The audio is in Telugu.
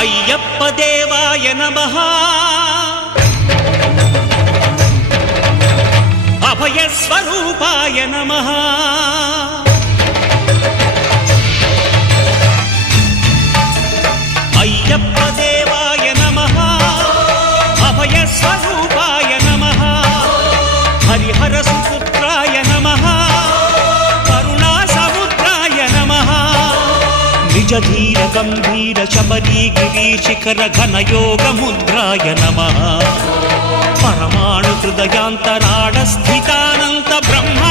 అయ్యప్ప దేవాయ నమః అభయ స్వరూపాయ నమః అయ్యప్ప దేవాయ నమః అభయ స్వరూపాయ నమః హరిహర సుపుత్రాయ నమః కరుణా సముద్రాయ నమః నిజ ధీర గంభీర శబరీ గిరి శిఖర ఘన యోగ ముద్రాయ నమః పరమాణు హృదయాంతరాళ స్థితానంత బ్రహ్మ